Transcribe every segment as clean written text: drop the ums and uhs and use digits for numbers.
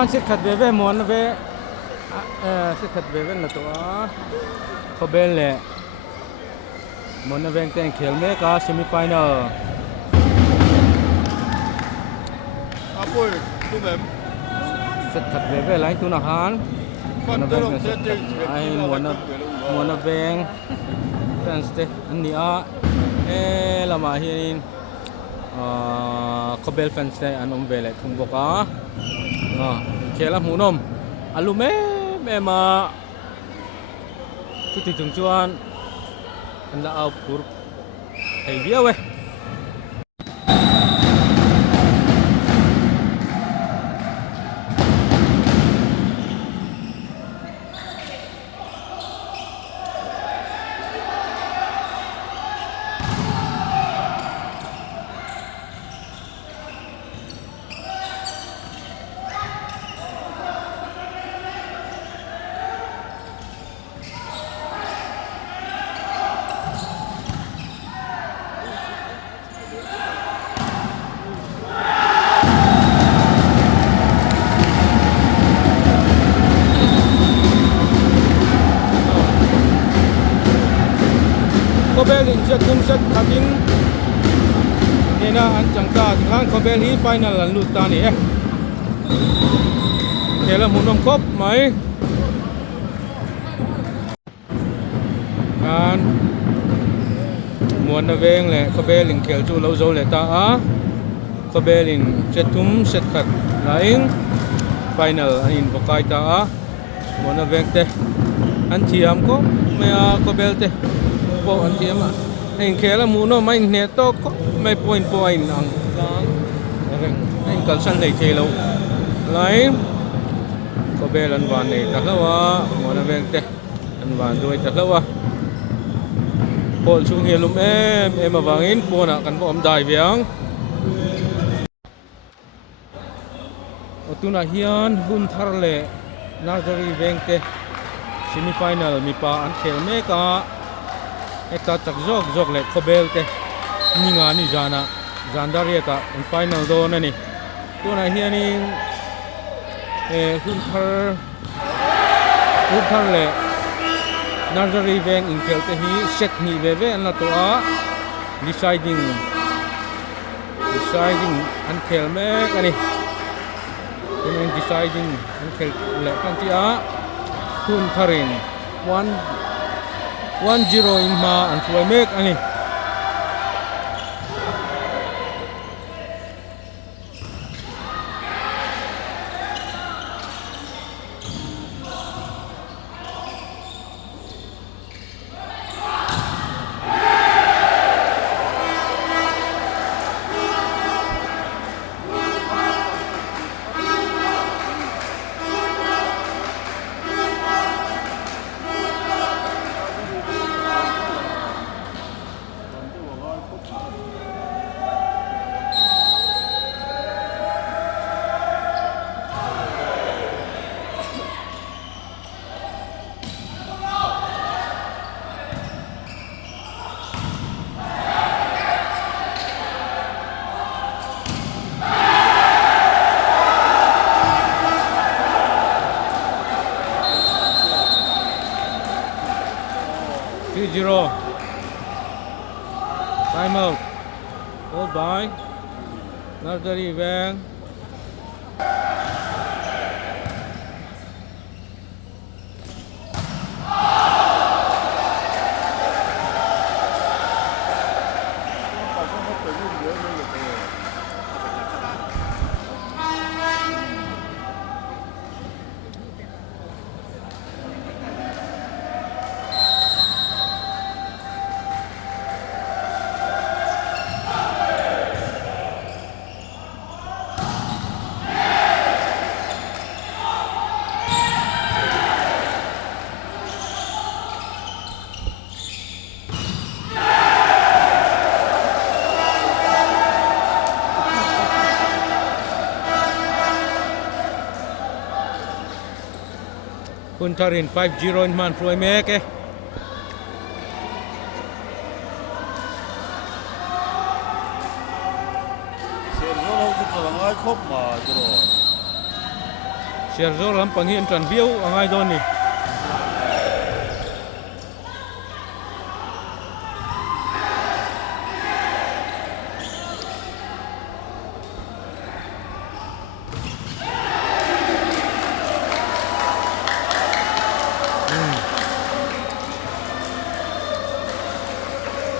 ข้างสิขัดเวเวมวนเวสิขัดเวเวนะตัวเขาเบลเล่มวนเวงเต็งเขียวเมกาเซมิไฟแนลApoi, cum e? สิขัดเวเวไลน์ตุนอาหารมวนเวงไอ้มวนเวงแฟนสเตอันนี้ละมาเฮียนเขาเบลแฟนสเตอันอมเวลทุ่งบกเขียละหมูนมอลูเม่มาทุกที่ถึงจวนอันละเอาปุรให้เดียวเว้ยก็เบลินเช็ดทุ่มเช็ดขัดินเนี่ยนะอันจังตาที่ข้างก็เบลีไฟนอลลุตตานี่เขียละหมุนนมครบไหมการมวนเวงเลยก็เบลินเขียวจูเราโจเลยตาก็เบลินเช็ดทุ่มเช็ดขัดไหลไฟนอลอันนี้ปกายตามวนเวงเตอันที่ผมก็ไม่ก็เบลเตอันที่มาไอ้เขียละหมุนไม่เนตก็ไม่ปอยนังไอ้กัลสันเลยเขียวไหลก็เบลันวานนี่ตักแล้วว่ามวนเวงเตอันวานด้วยตักแล้วว่าโผล่ช่วงเฮลุมมาวางอินปวนะกันบ่อมได้เวียงตุนาฮิอันหุ่นทาร์เลนาจารีเวงเตเซมิไฟแนลมีปาอันเขียวเมกาเอกตักจอกเลยขบเบลเตนี่งานนี่จานดารีตาอันไฟแนลโดนนี่ตุนาฮิอันนี่หุ่นทาร์เลนาจารีเวงอินเขียวเตฮีเช็คนี่เวอันละตัว deciding อันเขียวเมกอันนี้เป็น deciding อันเขียวเลยกันที่หุ่นทาริน1-0 in ma and so I make ani Zero. Time out. Hold by. Nursery Wang. Puntarin 5-0 in man Floy Meke. Sergio lâu chút là ngay khóc mà rồi. Sergio lam panghi tran biau angai don ni.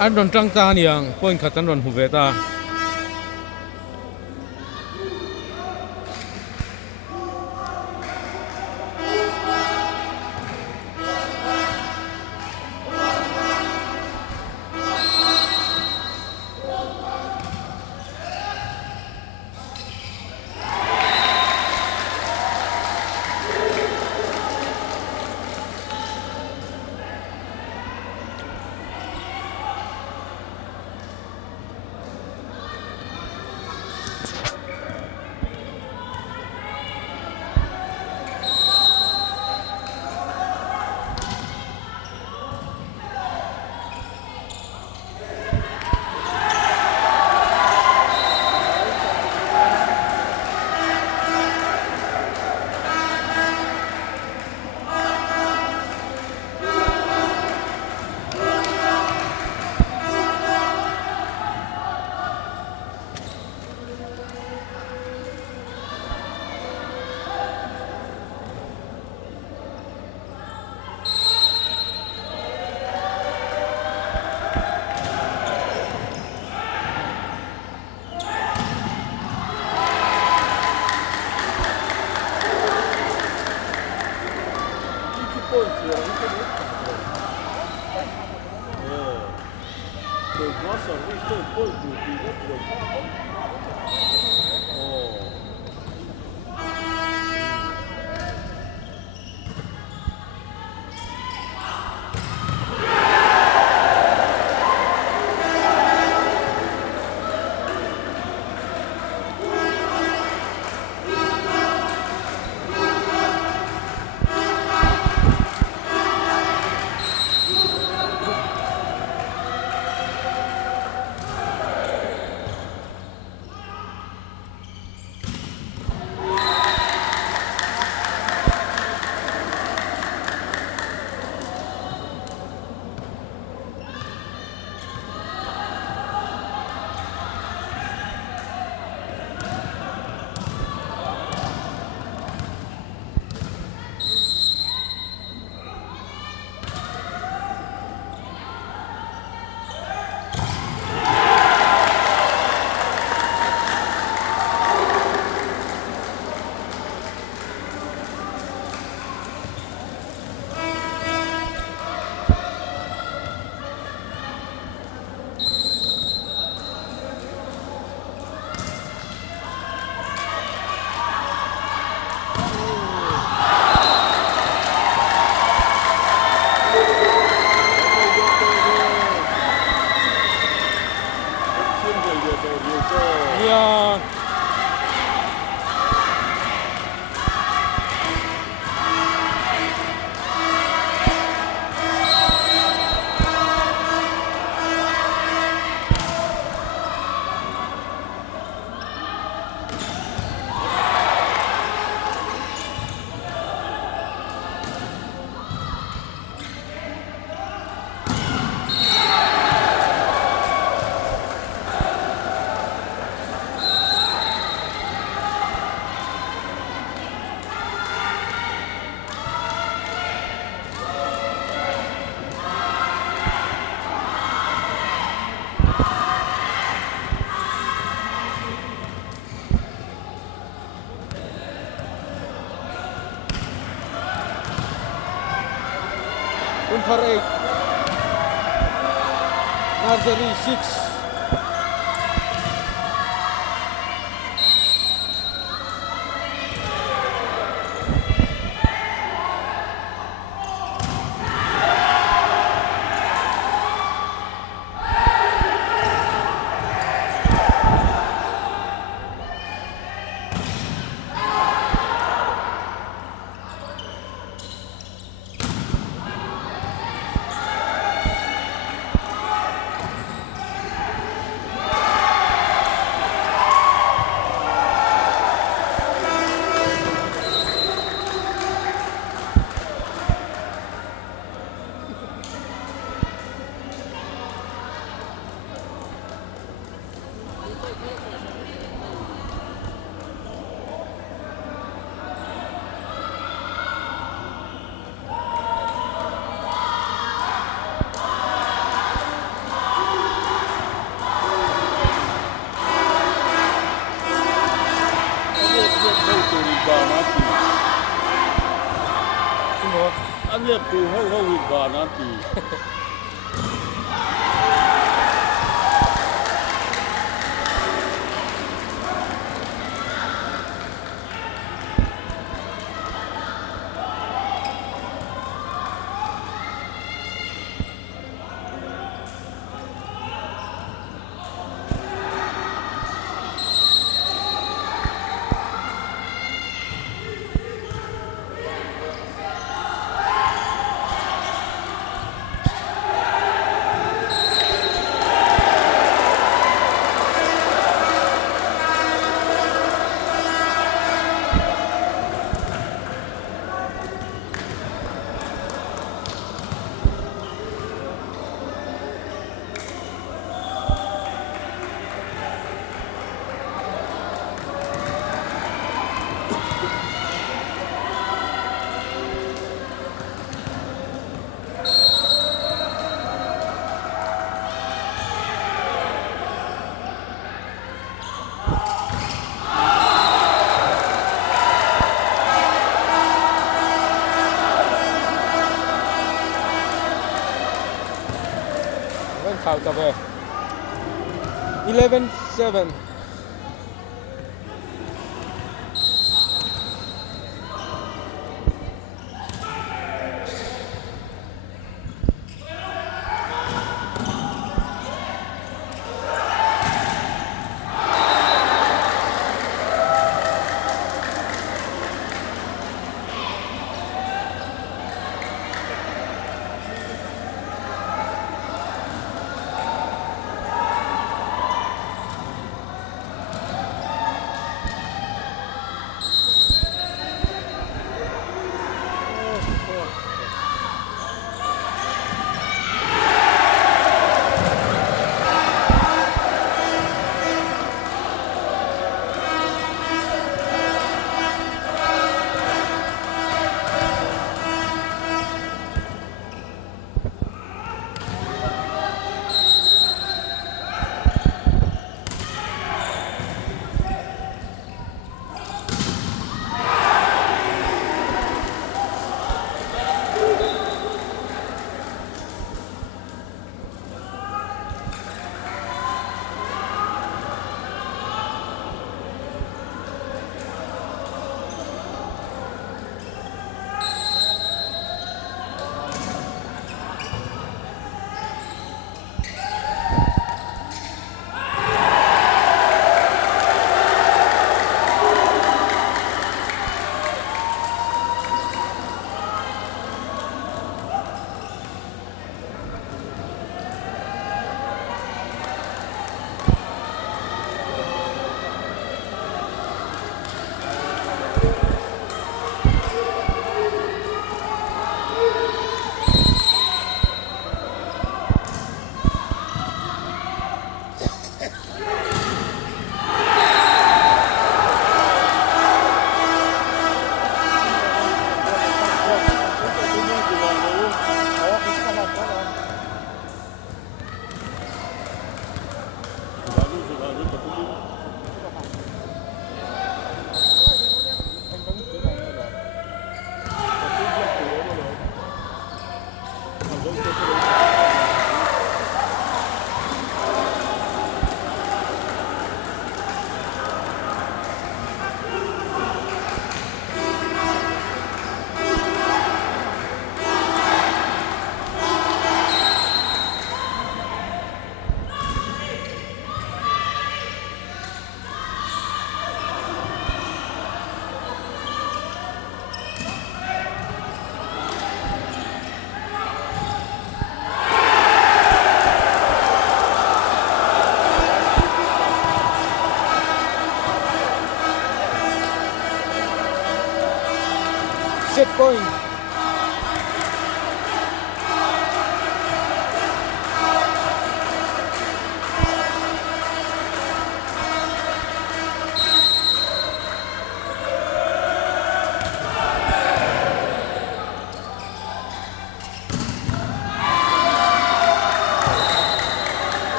An don trăng ta niang point khatan don hu ve ta. Nossa, visto depois do direito. Yeah. Puntar 8, Nursery 6. อันเรียกตูเขาวิบานะตี Out of 11-7.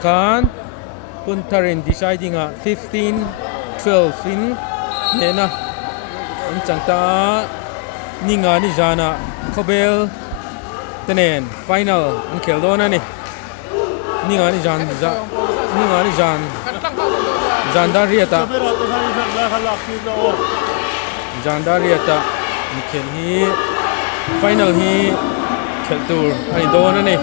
khan Puntarin deciding a 15-12 in nena an changta ninga ni jana Kobel tenen final an khel dona ni ninga ni jan Jandariata Jandariata khel hi final hi khel tur ani dona ni